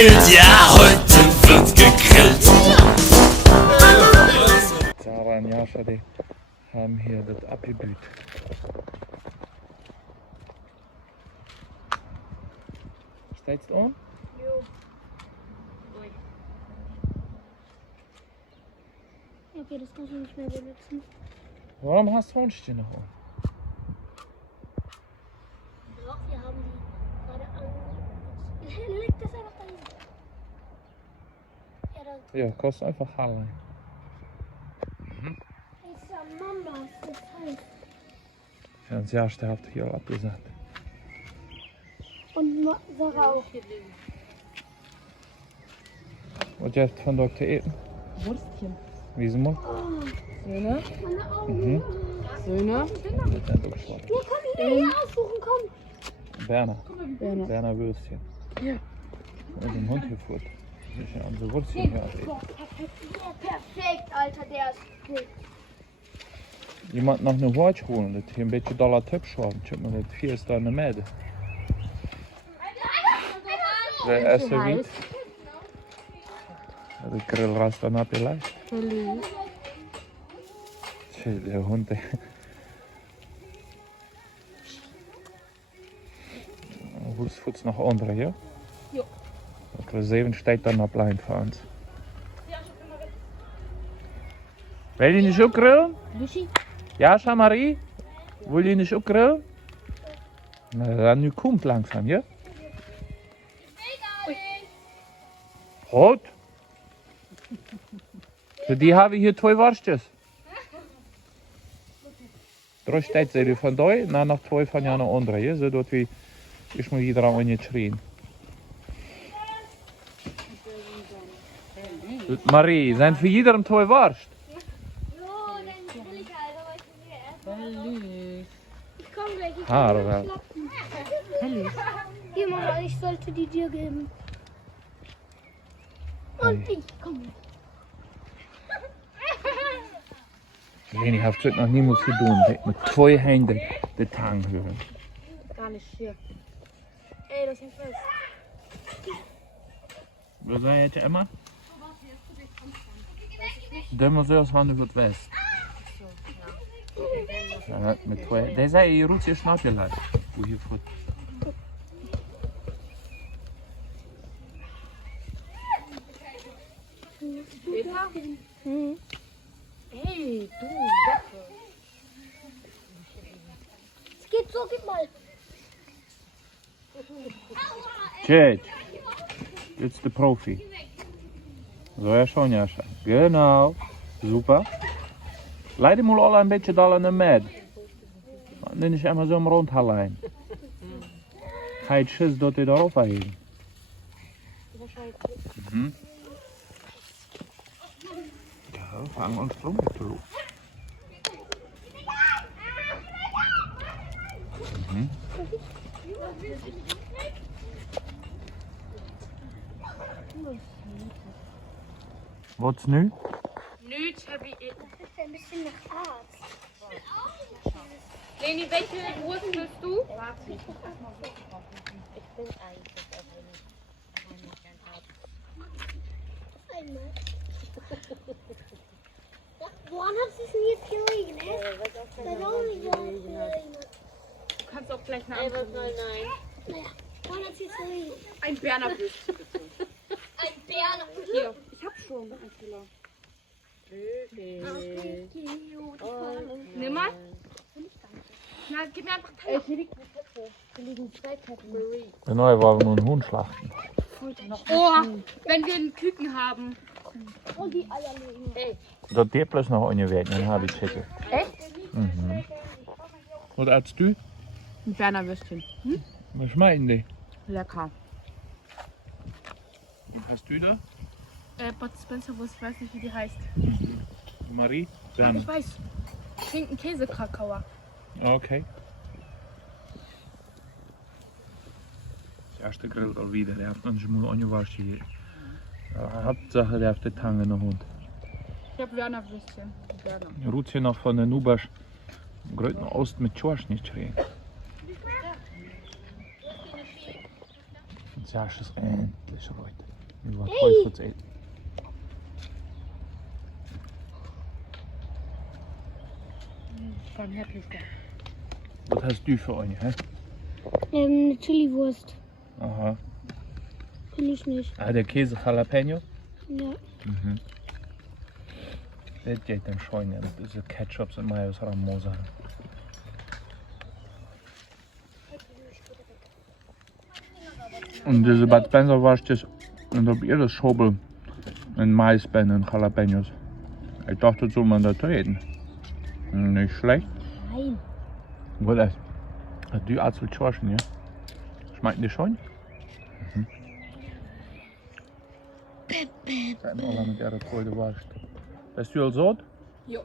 gekillt, ja, heute wird gegrillt. Sarah und Jascha, die haben hier das abgeblüht. Steht's an? Jo. Ui. Okay, das kannst du nicht mehr benutzen. Warum hast du Hornchen noch an? Doch, wir haben die gerade an. Leg das einfach dahin. Ja, da Ja, kostet einfach Halle. ist ja Mama, das heißt. Ja, das Jascha hat hier al abgesagt. Und Sarah auch. Wat jij hebt van Dr. Eten? Wurstchen. Wie is het mooi? Söhne. Meine Augen. Söhne. Dat zijn ook zwart. Wir können hier aussuchen, komm. Berner. Berner. Berner Würstchen. Ja. Und den Hund geführt. Das ist ja unsere Würstchen hier aufessen. Perfekt, Alter, der ist gut. Iemand nog een woordje holen, dat hij een beetje dollar tub schoven. Tjut maar, dat vier is daar naar midden. De essen wiet. De grillrast dan op je lijst. Tjie, de hond. Hoe is het nog onder, ja? Ja. De 7 steht dann noch blind für uns. Will je nicht auch grillen? Lucy? Ja, Jean-Marie? Will je nicht auch grillen? Na, dann nu kommt langsam, ja? Goed. Für die haben wir hier 2 Worstjes. 3 steht sie von da, na noch 2 von ja noch andere, ja? So dort wie ich muss jeder an nicht schreien. Marie, zijn voor iedereen 2 Worst? Jo, dann will ich halt, aber ich will Herrlich. Ich komm gleich, ich Ah, will wel. schlafen. Herrlich. Hier, Mama, ich sollte die dir geben. Und ich, komm. Leni heeft het nog niemand gedaan. Met 2 Händen de tang hören. Gar nicht hier. Ey, das hängt fest. Wat zei je, Emma? De museus van het West. Ja, met 2. Die zei je roet je snapje laat. Hoe je voet. Eva? Mhm. Hey, du Sache. Es geht so, gib mal. Cześć. Jetzt der Profi. So ja schon, Jascha. Genau. Super. Leid mal alle ein bisschen da in der Med. Dann ist immer so im Rundhallein. Kein Schiss, dort ihr darauf erheben. Mhm. Ja, fangen wir uns drum zu. Mhm. What's new? Nüt, Happy. Das ist ein bisschen nach Arzt. Leni, welche Wurst willst du? Ich bin eigentlich aber nicht ein Arzt. Einmal. Ja, woran hat es denn jetzt gelegen, hä? Da war nicht woran es gelegen hat. Du kannst auch gleich eine Ey, was andere. soll nein? Naja, woran hat es jetzt gelegen? Ein Berner Würstchen bitte. Ein Bär. Hier, ich hab schon einen Killer. Nimm mal. Na, gib mir einfach Teller. Hier liegen 2 Kategorien. Der neue war nur ein Huhn schlachten. Oh, wenn wir einen Küken haben. Und die Eier legen. Ey, Dat die plus nog ongeveer, dan heb je het zitten. echt? Mhm. Wat eetst du? Ein Berner Würstchen. Was schmecken die? Lecker. Hast du da? Bud Spencer Wurst, ich weiß nicht, wie die heißt. Marie? Ah, ich weiß. Schinken Käsekrakauer. Okay. De eerste grill alweer. Der heeft ons moe ongewaschen hier. Hauptsache der heeft de tang in de hond. Ich hab Berner Würstchen. Berner. Roetje nog van de Nubasch. Groten Ost met Schorsch niet schreeuwen. Het is endlich heute. Die war toll für zu eten. Von Herrlichkeit. Was hast du für euch, hä? Eine Chili-Wurst. Aha. Will ich nicht. Ah, der Käse Jalapeno? Ja. Das geht dann schon, ja. Diese Ketchups und Mayos Ramosa. Und diese Bud Spencer war das, und ob ihr das Schobel in Maisbeeren und Jalapenos. Ich dachte, so man das reden. Nicht schlecht. Nein. Was ist das? Die Art zu schorschen, ja? Schmeckt die schon? Zijn we al aan het erg gooien de worst. Bist du al zout? Ja.